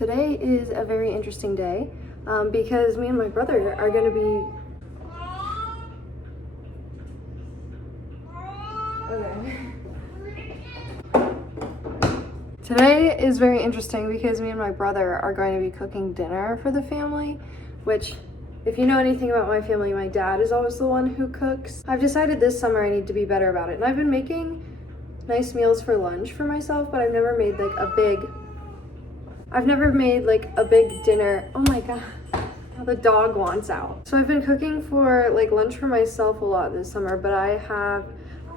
Today is a very interesting day because me and my brother are going to be... Today is very interesting because me and my brother are going to be cooking dinner for the family, which, if you know anything about my family, my dad is always the one who cooks. I've decided this summer I need to be better about it, and I've been making nice meals for lunch for myself, but I've never made like a big dinner. Oh my god, now the dog wants out. So I've been cooking for like lunch for myself a lot this summer, but I have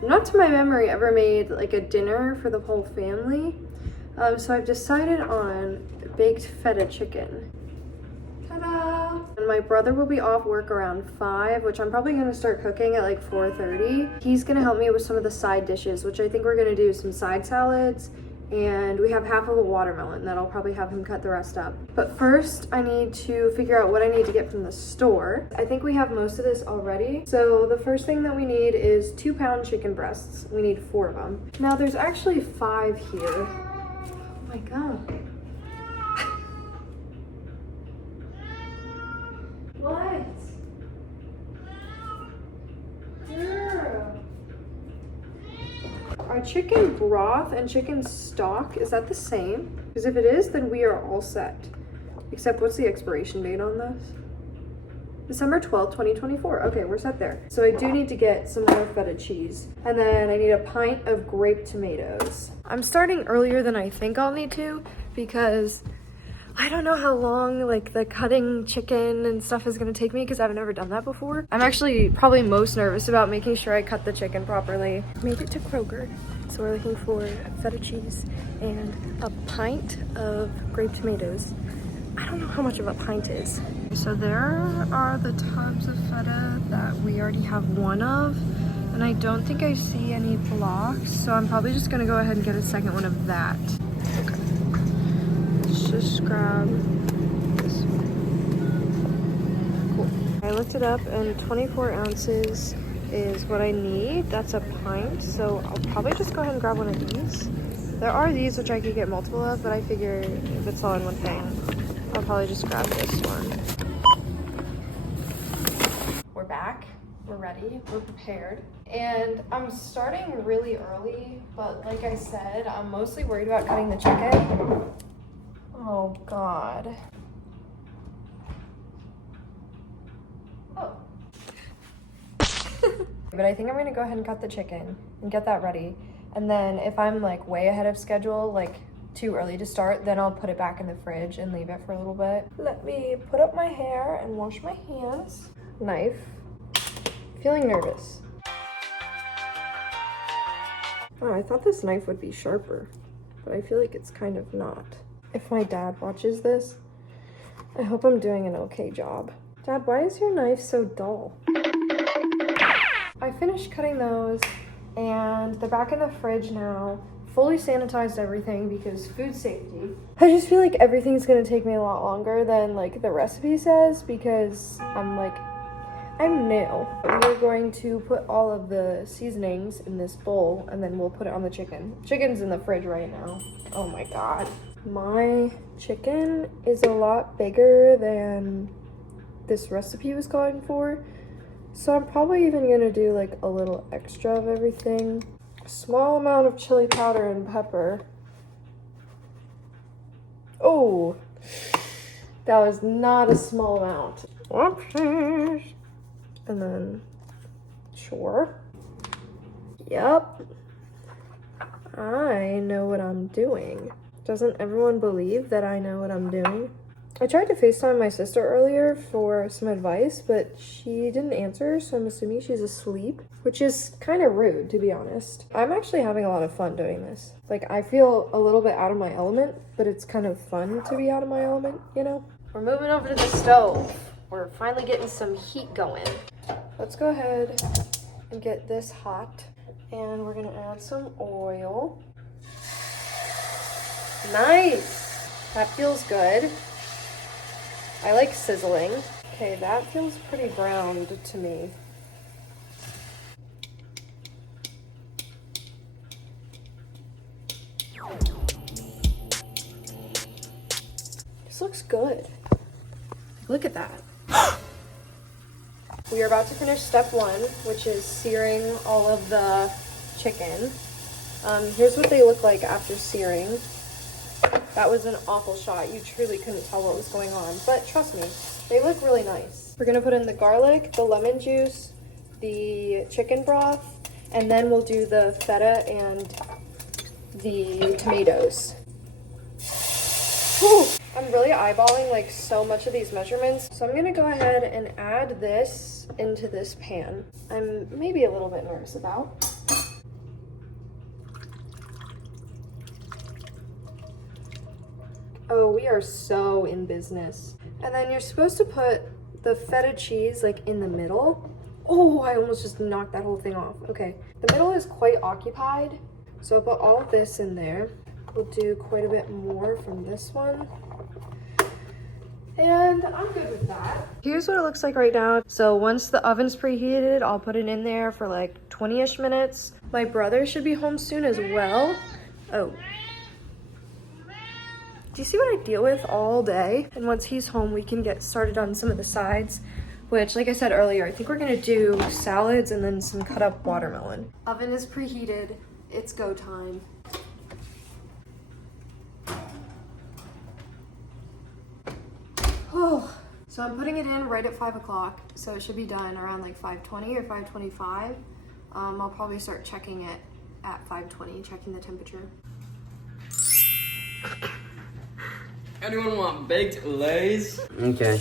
not to my memory ever made like a dinner for the whole family. So I've decided on baked feta chicken. Ta-da! And my brother will be off work around 5, which I'm probably going to start cooking at like 4:30. He's going to help me with some of the side dishes, which I think we're going to do some side salads, and we have half of a watermelon that I'll probably have him cut the rest up. But first, I need to figure out what I need to get from the store. I think we have most of this already. So the first thing that we need is 2-pound chicken breasts. We need 4 of them. Now there's actually 5 here. Oh my god. What? Girl. Are chicken broth and chicken stock, is that the same? Because if it is, then we are all set. Except what's the expiration date on this? December 12th, 2024. Okay, we're set there. So I do need to get some more feta cheese. And then I need a pint of grape tomatoes. I'm starting earlier than I think I'll need to because I don't know how long like the cutting chicken and stuff is gonna take me because I've never done that before. I'm actually probably most nervous about making sure I cut the chicken properly. Made it to Kroger, so we're looking for feta cheese and a pint of grape tomatoes. I don't know how much of a pint is. So there are the tubs of feta that we already have one of, and I don't think I see any blocks, so I'm probably just gonna go ahead and get a second one of that. Okay. Let's just grab this one. Cool. I looked it up and 24 ounces is what I need. That's a pint, so I'll probably just go ahead and grab one of these. There are these which I could get multiple of, but I figure if it's all in one thing, I'll probably just grab this one. We're back, we're ready, we're prepared. And I'm starting really early, but like I said, I'm mostly worried about cutting the chicken. Oh God. Oh. But I think I'm gonna go ahead and cut the chicken and get that ready. And then if I'm like way ahead of schedule, like too early to start, then I'll put it back in the fridge and leave it for a little bit. Let me put up my hair and wash my hands. Knife. Feeling nervous. Oh, I thought this knife would be sharper, but I feel like it's kind of not. If my dad watches this, I hope I'm doing an okay job. Dad, why is your knife so dull? I finished cutting those and they're back in the fridge now. Fully sanitized everything because food safety. I just feel like everything's gonna take me a lot longer than like the recipe says because I'm new. We're going to put all of the seasonings in this bowl and then we'll put it on the chicken. Chicken's in the fridge right now. Oh my God. My chicken is a lot bigger than this recipe was calling for. So I'm probably even gonna do like a little extra of everything. A small amount of chili powder and pepper. Oh, that was not a small amount. Whoopsies. And then, sure. Yep. I know what I'm doing. Doesn't everyone believe that I know what I'm doing? I tried to FaceTime my sister earlier for some advice, but she didn't answer, so I'm assuming she's asleep, which is kind of rude, to be honest. I'm actually having a lot of fun doing this. Like, I feel a little bit out of my element, but it's kind of fun to be out of my element, you know? We're moving over to the stove. We're finally getting some heat going. Let's go ahead and get this hot, and we're gonna add some oil. Nice! That feels good. I like sizzling. Okay, that feels pretty browned to me. looks good. Look at that. We are about to finish step 1, which is searing all of the chicken. Here's what they look like after searing. That was an awful shot. You truly couldn't tell what was going on, but trust me, they look really nice. We're gonna put in the garlic, the lemon juice, the chicken broth, and then we'll do the feta and the tomatoes. Whew. I'm really eyeballing like so much of these measurements, so I'm gonna go ahead and add this into this pan. I'm maybe a little bit nervous about. Oh, we are so in business. And then you're supposed to put the feta cheese like in the middle. Oh, I almost just knocked that whole thing off. Okay, the middle is quite occupied, so I'll put all of this in there. We'll do quite a bit more from this one. And I'm good with that. Here's what it looks like right now. So once the oven's preheated, I'll put it in there for like 20-ish minutes. My brother should be home soon as well. Oh. Do you see what I deal with all day? And once he's home, we can get started on some of the sides, which, like I said earlier, I think we're gonna do salads and then some cut up watermelon. Oven is preheated. It's go time. Oh, so I'm putting it in right at 5 o'clock, so it should be done around like 5:20 or 5:25. I'll probably start checking it at 5:20, checking the temperature. Anyone want baked Lays? Okay.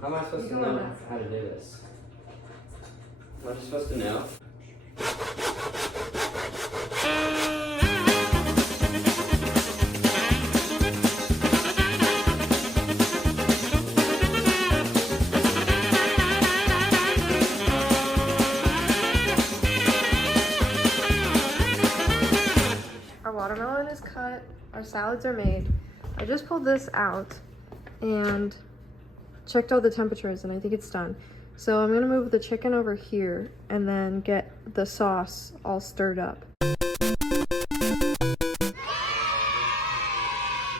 How am I supposed to know how to do this? Am I just supposed to know? Our watermelon is cut. Our salads are made. I just pulled this out and checked all the temperatures, and I think it's done. So I'm gonna move the chicken over here and then get the sauce all stirred up.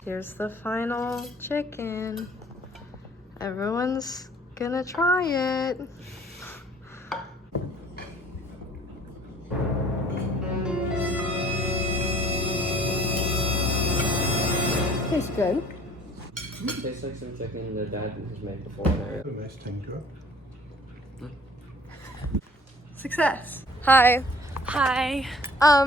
Here's the final chicken. Everyone's gonna try it. Tastes good. Tastes like some chicken that Dad has made before. Right? A nice tinker. Success. Hi. Hi.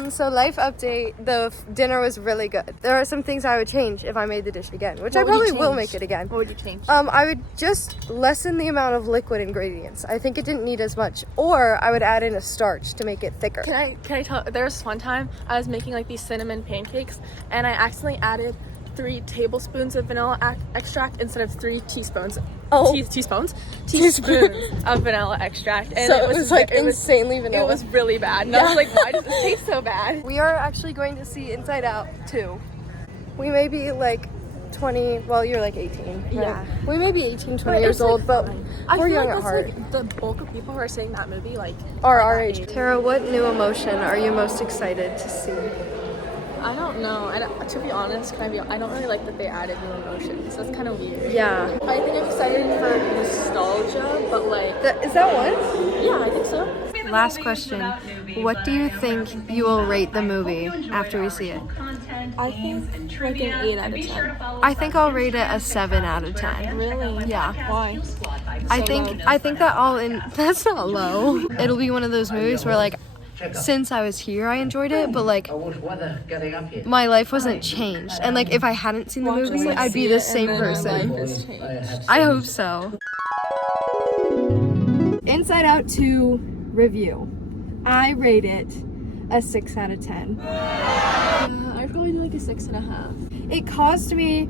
So life update, the dinner was really good. There are some things I would change if I made the dish again, which I probably will make it again. What would you change? I would just lessen the amount of liquid ingredients. I think it didn't need as much, or I would add in a starch to make it thicker. Can I tell, there was one time I was making like these cinnamon pancakes and I accidentally added 3 tablespoons of vanilla extract instead of 3 teaspoons. Oh. Teaspoons Teaspoon. of vanilla extract. And So it was like insanely vanilla. It was really bad. And I was like, why does it taste so bad? We are actually going to see Inside Out 2. We may be like 20, well, you're like 18. Right? Yeah. We may be 18, 20 But years it's, like, old, but fun. I we're feel young like at that's, heart. like, the bulk of people who are saying that movie, like, Are that our age. age. Tara, what new emotion are you most excited to see? I don't know. To be honest, I don't really like that they added new emotions. That's kind of weird. Yeah. I think I'm excited for nostalgia, but like, Is that one? yeah, I think so. Last question. What do you think you will rate the movie after we see it? I think like an 8 out of 10. I think I'll rate it a 7 out of 10. Really? Yeah. Why? I think that all in, that's not low. It'll be one of those movies where like, since I was here, I enjoyed it, but like, my life wasn't changed. And like, if I hadn't seen the movie, I'd be the same person. I hope so. Inside Out 2 review. I rate it a 6 out of 10. I probably do like a 6.5. It caused me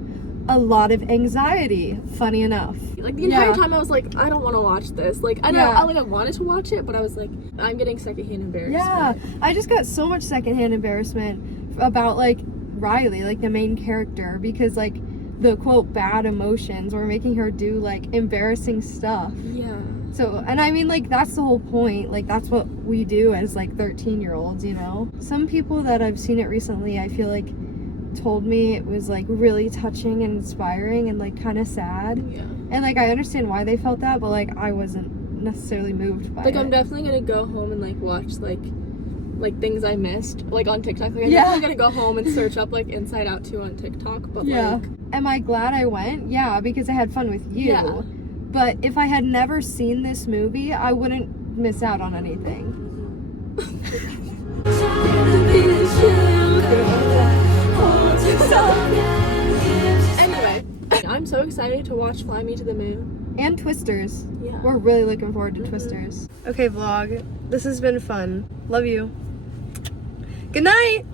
a lot of anxiety, funny enough. Like the entire time I was like, I don't want to watch this. Like I wanted to watch it, but I was like, I'm getting secondhand embarrassment. Yeah, I just got so much secondhand embarrassment about like Riley, like the main character, because like the quote bad emotions were making her do like embarrassing stuff. Yeah. So, and I mean, like, that's the whole point. Like, that's what we do as, like, 13-year-olds, you know? Some people that I've seen it recently, I feel like told me it was like really touching and inspiring and like kind of sad. Yeah. And like I understand why they felt that, but like I wasn't necessarily moved by Like it. I'm definitely gonna go home and like watch like things I missed like on TikTok. Like I'm Yeah. definitely gonna go home and search up like Inside Out 2 on TikTok. But Yeah. like Am I glad I went? Yeah, because I had fun with you. Yeah. But if I had never seen this movie, I wouldn't miss out on anything. anyway, I'm so excited to watch Fly Me to the Moon. And Twisters. Yeah. We're really looking forward to Twisters. Okay, vlog. This has been fun. Love you. Good night!